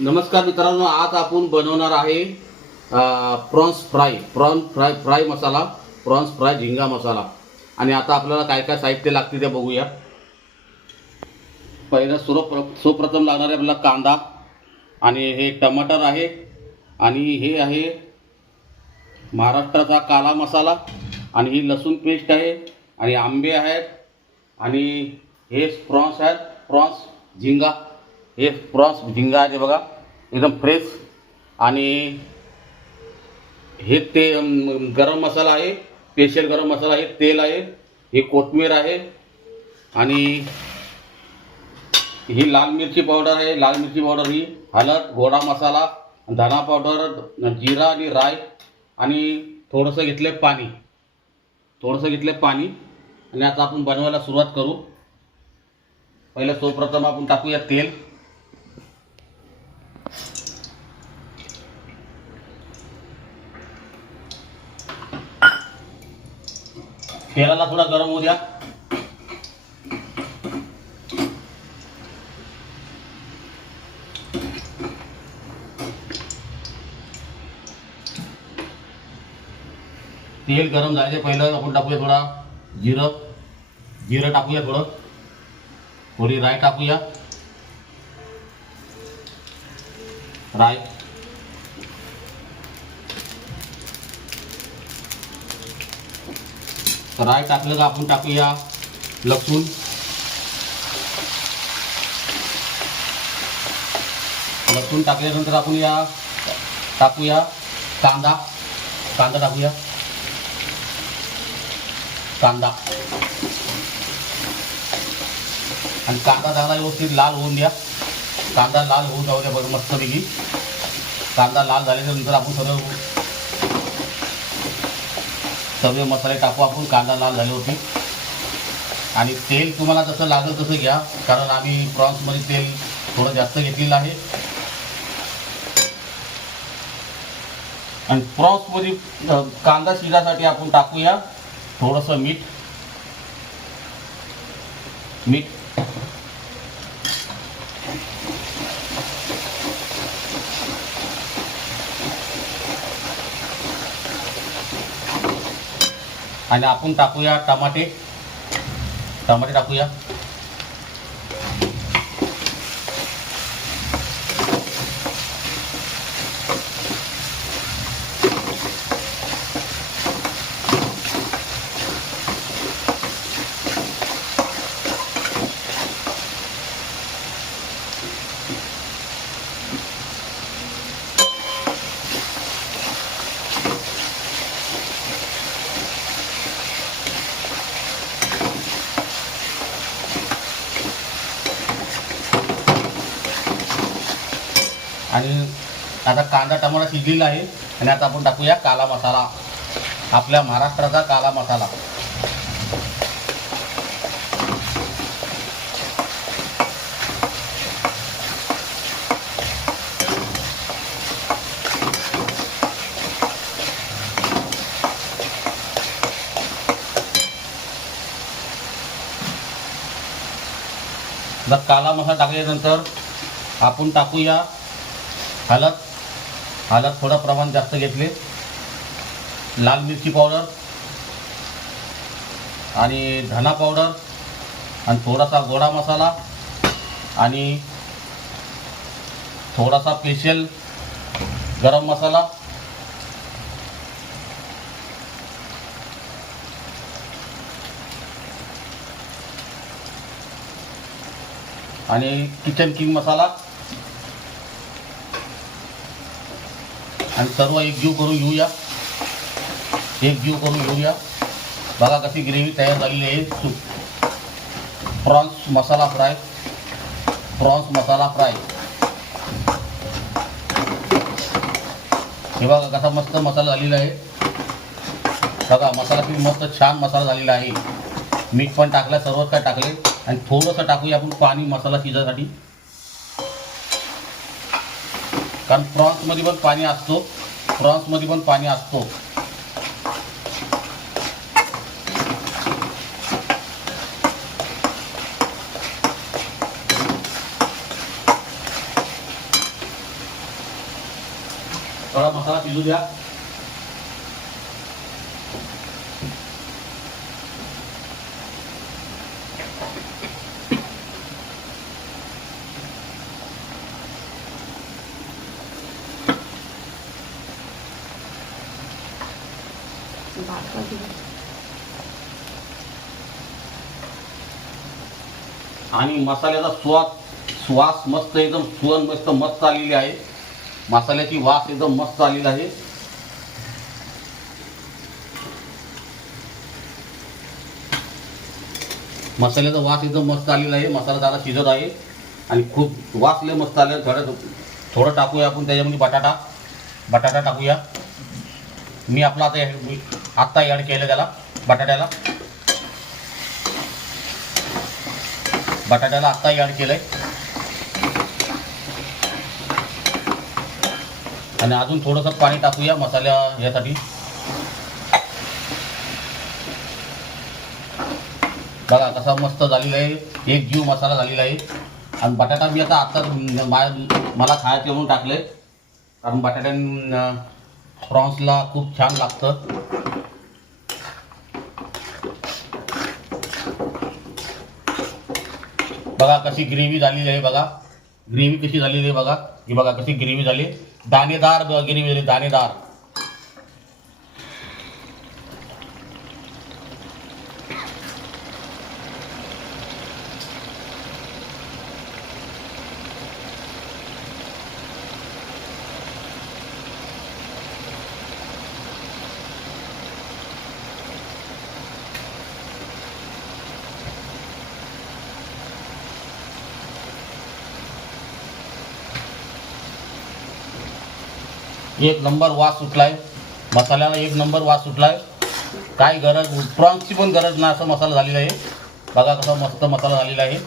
नमस्कार मित्रांनो आज आपण बनवणार आहे prawns fry prawns fry fry masala prawns fry झिंगा मसाला. आणि आता आपल्याला काय काय साहित्य लागते ते बघूया. पहिलं सुरप्र सुप्रथम लागणार आहे आपल्याला कांदा आणि हे टमाटर आहे आणि हे आहे महाराष्ट्राचा काला मसाला आणि ही लसूण पेस्ट आहे आणि आंबे आहेत आणि हे प्रॉन्स आहेत प्रॉन्स झिंगा. हे प्रॉन्स झिंगा आहे ते बघा. एकदम फ्रेश आणि हे ते गरम मसाला आहे. स्पेशल गरम मसाला आहे. तेल आहे. हे कोथमीर आहे. आणि ही लाल मिरची पावडर आहे. लाल मिरची पावडर ही हळद गोडा मसाला धना पावडर जिरा आणि राय आणि थोडंसं घेतलं पाणी. थोडंसं घेतलं पाणी. आणि आता आपण बनवायला सुरुवात करू. पहिलं सर्वप्रथम आपण टाकूया तेल. तेलाला थोडा गरम होऊ द्या. तेल गरम झाले पहिलं आपण टाकूया थोडा जिरं. जिरं टाकूया थोडं. थोडी राय टाकूया. राय राय टाकलं का आपण टाकूया? लसूण लसूण टाकल्यानंतर आपण या टाकूया. कांदा. कांदा टाकूया. कांदा. आणि कांदा चांगला व्यवस्थित लाल होऊन द्या. कांदा लाल होऊन जाऊ द्या बरं मस्तपैकी. कांदा लाल झाल्यानंतर आपण सर्व सगळे मसाले टाकू आपण कांदा लाल झाले होते. आणि तेल तुम्हाला जसं लागेल तसं घ्या कारण आम्ही प्रॉन्समध्ये तेल थोडं जास्त घेतलेलं आहे. आणि प्रॉन्समध्ये कांदा शिजासाठी आपण टाकूया थोडंसं मीठ. मीठ. आणि आपण टाकूया टमाटे. टमाटे टाकूया. आणि आता कांदा टमाटा शिजलेला आहे. आणि आता आपण टाकूया काला मसाला. आपल्या महाराष्ट्राचा काला मसाला. काला मसाला टाकल्यानंतर आपण टाकूया हळद हळद थोडं प्रमाण जास्त घेतले. लाल मिरची पावडर आणि धना पावडर आणि थोडासा गोडा मसाला आणि थोडासा स्पेशल गरम मसाला. आणि किचन किंग मसाला. आणि सर्व एकजीव करून घेऊया एकजीव करून घेऊया बघा कशी ग्रेव्ही तयार झालेली आहे. Soup prawns masala fry. Prawns masala fry. हे बघा कसा मस्त मसाला झालेला आहे. बघा मसाला पण मस्त छान मसाला झालेला आहे. मीठ पण टाकलं सर्वच काय टाकले. आणि थोडंसं टाकूया आपण पाणी मसाला शिजायसाठी कारण प्रॉन्समध्ये पण पाणी असतो. प्रॉन्समध्ये पण पाणी असतो. थोडा मसाला पिजू द्या. आणि मसाल्याचा स्वाद सुवास मस्त एकदम सुवन मस्त मस्त आलेली आहे. मसाल्याची वास एकदम मस्त आलेली आहे. मसाल्याचा वास एकदम मस्त आलेला आहे. मसाला जरा शिजत आहे. आणि खूप वास लय मस्त आले थोडं थोडं टाकूया आपण त्याच्यामध्ये बटाटा. बटाटा टाकूया. मी आपला आता आत्ता ॲड केलं त्याला बटाट्याला. बटाट्याला आत्ता ॲड केलंय. आणि अजून थोडंसं पाणी टाकूया मसाल्या यासाठी. बघा कसा मस्त झालेला आहे. एक जीव मसाला झालेला आहे. आणि बटाटा मी आता आत्ता मला खायचं म्हणून टाकले कारण बटाट्यान प्रॉन्सला खूप छान लागतं. बघा कशी ग्रेव्ही झालेली आहे बघा. ग्रेव्ही कशी झालेली आहे बघा. ही बघा कशी ग्रेव्ही झाली दाणेदार ग्रेव्ही झाली दाणेदार. एक नंबर वास सुटलाय. मसाल्याला एक नंबर वास सुटलाय. काय गरज? प्रॉन्सची पण गरज नाही असं मसाला झालेला आहे. बघा कसा मस्त मसाला झालेला आहे.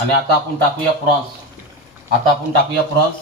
आणि आता आपण टाकूया प्रॉन्स. आता आपण टाकूया प्रॉन्स.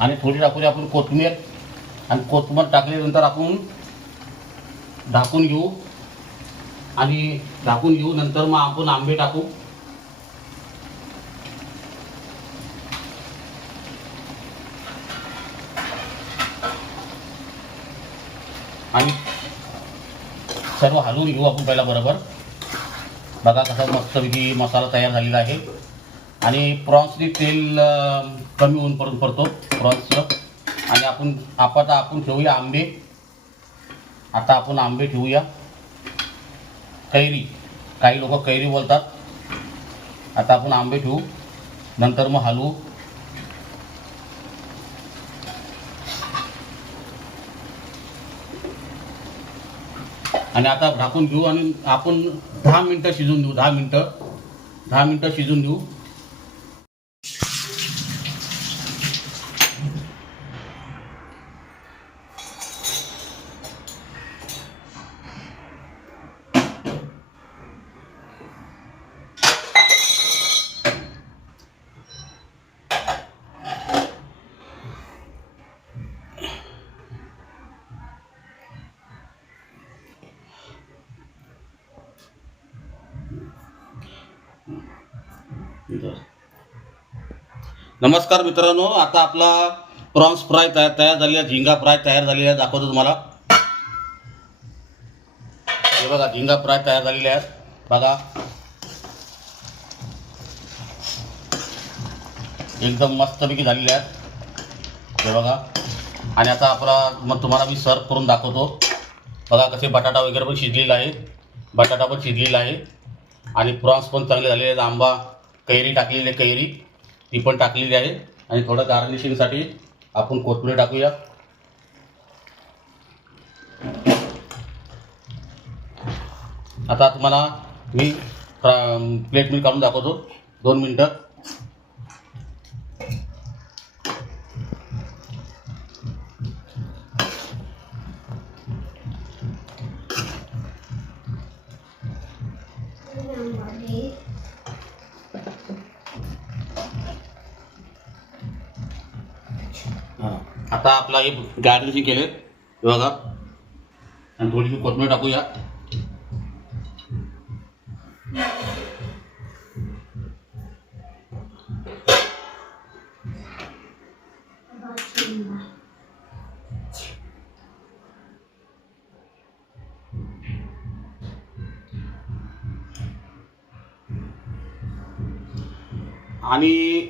आणि थोडी टाकूया आपण कोथिंबीर आणि कोथिंबीर टाकल्यानंतर आपण ढाकून घेऊ. आणि ढाकून घेऊ नंतर मग आपण आंबे टाकू. आणि सर्व हलवून घेऊ आपण पहिला बरोबर. बघा कसा मस्तपैकी मसाला तयार झालेला आहे. आणि प्रॉन्सने तेल कमी होऊन पडून पडतो प्रॉन्सचं. आणि आपण आपण आपण ठेवूया आंबे. आता आपण आंबे ठेवूया. कैरी. काही लोक कैरी बोलतात. आता आपण आंबे ठेवू. नंतर मग हलवू. आणि आता झाकून घेऊ आणि आपण दहा मिनटं शिजून देऊ दहा मिनटं. दहा मिनटं शिजून देऊ. नमस्कार मित्रांनो आता आपला प्रॉन्स फ्राय तयार तयार झालेला झिंगा फ्राय तयार झालेला आहे दाखवतो तुम्हाला. हे बघा झिंगा फ्राय तयार झालेले आहेत बघा. एकदम मस्तपैकी झालेले आहेत. हे बघा. आणि आता आपला मग तुम्हाला मी सर्व करून दाखवतो. बघा कसे बटाटा वगैरे पण शिजलेला आहे. बटाटा पण शिजलेला आहे. आणि प्रॉन्स पण चांगले झालेले आहेत आंबा. कैरी टाकलेली आहे कैरी. ती पण टाकलेली आहे. आणि थोडं गार्निशिंगसाठी आपण कोथमिरी टाकूया. आता तुम्हाला मी प्लेट मी काढून दाखवतो. दोन मिनटं. आता आपला हे गार्निशिंग केले बघा. आणि थोडीशी कोथमीर टाकूया. आणि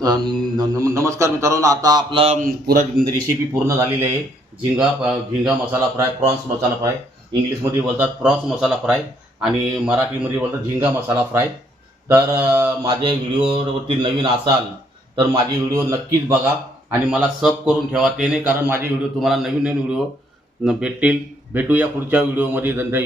नमस्कार मित्रांनो आता आपला पुरा रेसिपी पूर्ण झालेली आहे. झिंगा झिंगा masala fry prawns masala fry. इंग्लिशमध्ये बोलतात प्रॉन्स मसाला फ्राय आणि मराठीमध्ये बोलतात झिंगा मसाला फ्राय. तर माझ्या व्हिडिओवरती नवीन असाल तर माझे व्हिडिओ नक्कीच बघा आणि मला सब करून ठेवा. ते नाही कारण माझे व्हिडिओ तुम्हाला नवीन नवीन व्हिडिओ भेटतील. भेटूया पुढच्या व्हिडिओमध्ये. धंदा